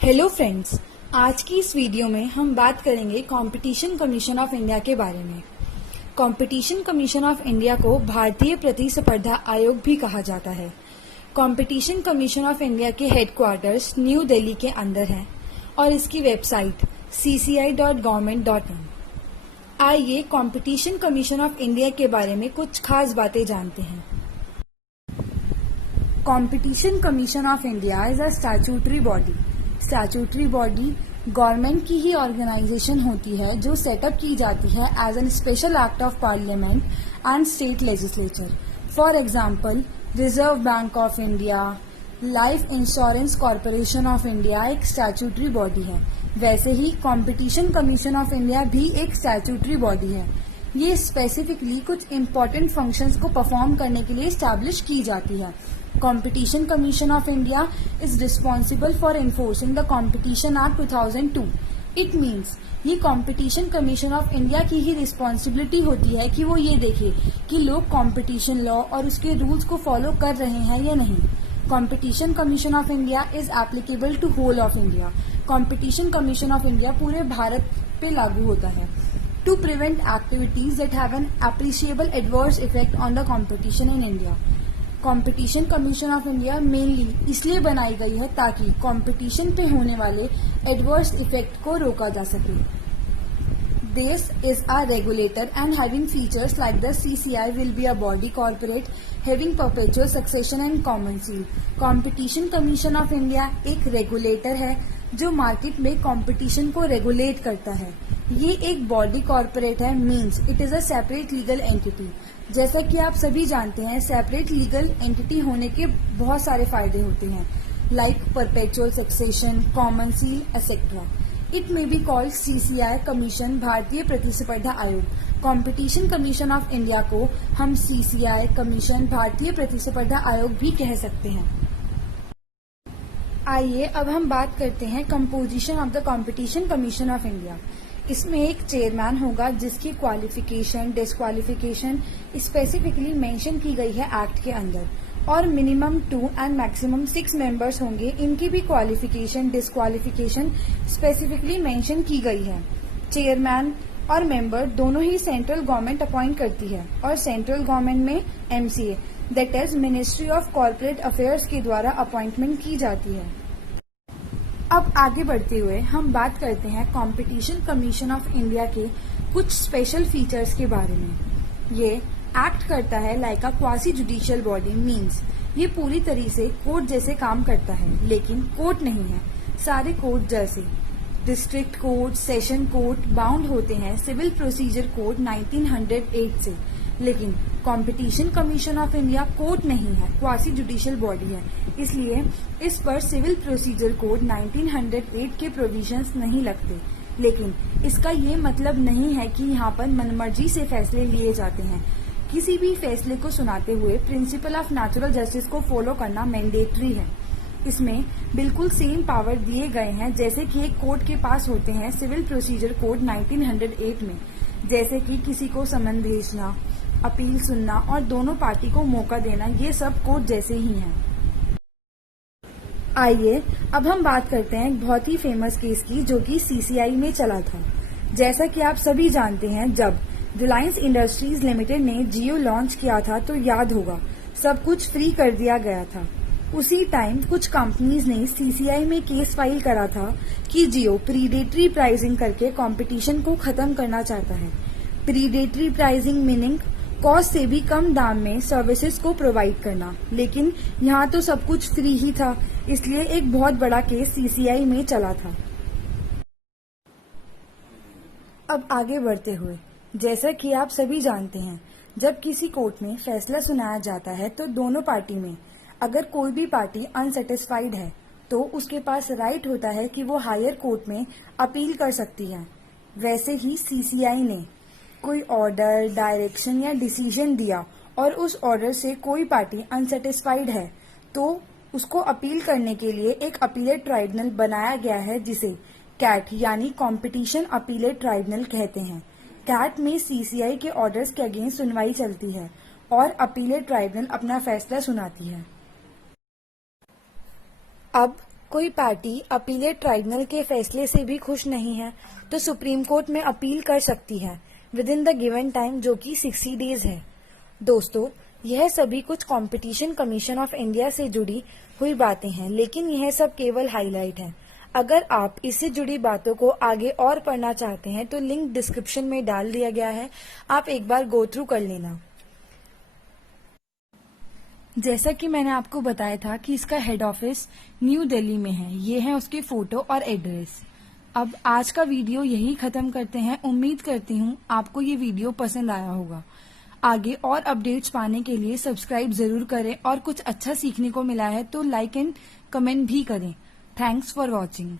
Hello friends, आज की इस वीडियो में हम बात करेंगे कंपटीशन कमीशन ऑफ इंडिया के बारे में। कंपटीशन कमीशन ऑफ इंडिया को भारतीय प्रतिस्पर्धा आयोग भी कहा जाता है। कंपटीशन कमीशन ऑफ इंडिया के हेडक्वार्टर्स न्यू दिल्ली के अंदर हैं और इसकी वेबसाइट cci.government.in। आइए कंपटीशन कमीशन ऑफ इंडिया के बारे में कुछ खास बातें जानते हैं। Competition commission of India is a statutory body. Statutory body government की ही ऑर्गेनाइजेशन होती है जो सेटअप की जाती है as an special act of parliament and state legislature. For example, reserve bank of India, life insurance corporation of India एक statutory body है। वैसे ही कंपटीशन कमीशन ऑफ इंडिया भी एक स्टैट्यूटरी बॉडी है। ये स्पेसिफिकली कुछ इम्पोर्टेंट फंक्शंस को परफॉर्म करने के लिए स्टैब्लिश की जाती है। Competition Commission of India is responsible for enforcing the Competition Act 2002. It means ये Competition Commission of India की ही रिस्पॉन्सिबिलिटी होती है कि वो ये देखे कि लोग कॉम्पिटिशन लॉ और उसके रूल्स को फॉलो कर रहे हैं या नहीं। Competition Commission of India is applicable to whole of India. Competition Commission of India पूरे भारत पे लागू होता है। To prevent activities that have an appreciable adverse effect on the competition in India. Competition commission of India mainly इसलिए बनाई गई है ताकि कंपटीशन पे होने वाले एडवर्स इफेक्ट को रोका जा सके। This is a regulator and having features like the CCI will be a body corporate having perpetual succession and common seal. Competition Commission of India एक रेगुलेटर है जो मार्केट में कंपटीशन को रेगुलेट करता है। ये एक बॉडी कॉर्पोरेट है, means it is a separate legal entity. जैसा कि आप सभी जानते हैं, सेपरेट लीगल एंटिटी होने के बहुत सारे फायदे होते हैं, like perpetual succession, common seal etcetera. It may be called CCI commission, भारतीय प्रतिस्पर्धा आयोग। कंपटीशन कमीशन ऑफ इंडिया को हम CCI कमीशन, भारतीय प्रतिस्पर्धा आयोग भी कह सकते हैं। आइए अब हम बात करते हैं composition of the competition commission of India. इसमें एक चेयरमैन होगा जिसकी क्वालिफिकेशन, डिस्क्वालिफिकेशन स्पेसिफिकली मेंशन की गई है एक्ट के अंदर, और मिनिमम 2 एंड मैक्सिमम 6 मेंबर्स होंगे। इनकी भी क्वालिफिकेशन, डिस्क्वालिफिकेशन स्पेसिफिकली मेंशन की गई है। चेयरमैन और मेंबर दोनों ही सेंट्रल गवर्नमेंट अपॉइंट करती है और सेंट्रल गवर्नमेंट में MCA that is ministry of corporate affairs के द्वारा अपॉइंटमेंट की जाती है। अब आगे बढ़ते हुए हम बात करते हैं कंपटीशन कमीशन ऑफ इंडिया के कुछ स्पेशल फीचर्स के बारे में। ये एक्ट करता है लाइक अ क्वासी जुडिशियल बॉडी, मींस ये पूरी तरह से कोर्ट जैसे काम करता है, लेकिन कोर्ट नहीं है। सारे कोर्ट जैसे district court, session court bound होते हैं सिविल प्रोसीजर कोड 1908 से, लेकिन competition commission of India court नहीं है, क्वासी जुडिशियल बॉडी है, इसलिए इस पर सिविल प्रोसीजर कोड 1908 के प्रोविजंस नहीं लगते। लेकिन इसका ये मतलब नहीं है कि यहाँ पर मनमर्जी से फैसले लिए जाते हैं। किसी भी फैसले को सुनाते हुए प्रिंसिपल ऑफ नेचुरल जस्टिस को फॉलो करना मैंडेटरी है। इसमें बिल्कुल सेम पावर दिए गए हैं जैसे कि एक कोर्ट के पास होते हैं सिविल प्रोसीजर कोड 1908 में, जैसे कि किसी को समन भेजना, अपील सुनना और दोनों पार्टी को मौका देना, ये सब कोर्ट जैसे ही हैं। आइए अब हम बात करते हैं एक बहुत ही फेमस केस की जो कि CCI में चला था। जैसा कि आप सभी जानते हैं, जब रिलायंस इंडस्ट्रीज लिमिटेड ने जियो लॉन्च किया था तो याद होगा सब कुछ फ्री कर दिया गया था। उसी टाइम कुछ कंपनीज ने CCI में केस फाइल करा था कि जियो प्रीडेटरी प्राइसिंग करके कंपटीशन को खत्म करना चाहता है। प्रीडेटरी प्राइसिंग मीनिंग कॉस्ट से भी कम दाम में सर्विसेज को प्रोवाइड करना, लेकिन यहाँ तो सब कुछ फ्री ही था, इसलिए एक बहुत बड़ा केस CCI में चला था। अब आगे बढ़ते हुए, जैसा कि आप सभी जानते हैं, जब किसी कोर्ट में फैसला सुनाया जाता है तो दोनों पार्टी में अगर कोई भी पार्टी अनसेटिस्फाइड है तो उसके पास राइट होता है कि वो हायर कोर्ट में अपील कर सकती है। वैसे ही CCI ने कोई ऑर्डर, डायरेक्शन या डिसीजन दिया और उस ऑर्डर से कोई पार्टी अनसेटिस्फाइड है तो उसको अपील करने के लिए एक अपीलेट ट्राइब्यूनल बनाया गया है जिसे कैट यानी कॉम्पिटिशन अपीलेट ट्राइब्यूनल कहते हैं। कैट में CCI के ऑर्डर्स के अगेंस्ट सुनवाई चलती है और अपीलेट ट्राइब्यूनल अपना फैसला सुनाती है। अब कोई पार्टी अपीलेट ट्राइब्यूनल के फैसले से भी खुश नहीं है तो सुप्रीम कोर्ट में अपील कर सकती है with in the given time, जो कि 60 डेज है। दोस्तों, यह सभी कुछ कंपटीशन कमीशन ऑफ इंडिया से जुड़ी हुई बातें हैं, लेकिन यह सब केवल हाईलाइट है। अगर आप इससे जुड़ी बातों को आगे और पढ़ना चाहते हैं तो लिंक डिस्क्रिप्शन में डाल दिया गया है, आप एक बार गो थ्रू कर लेना। जैसा कि मैंने आपको बताया था कि इसका हेड ऑफिस न्यू दिल्ली में है। ये है उसके फोटो और एड्रेस। अब आज का वीडियो यही खत्म करते हैं। उम्मीद करती हूँ आपको ये वीडियो पसंद आया होगा। आगे और अपडेट्स पाने के लिए सब्सक्राइब जरूर करें और कुछ अच्छा सीखने को मिला है तो लाइक एंड कमेंट भी करें। Thanks for watching.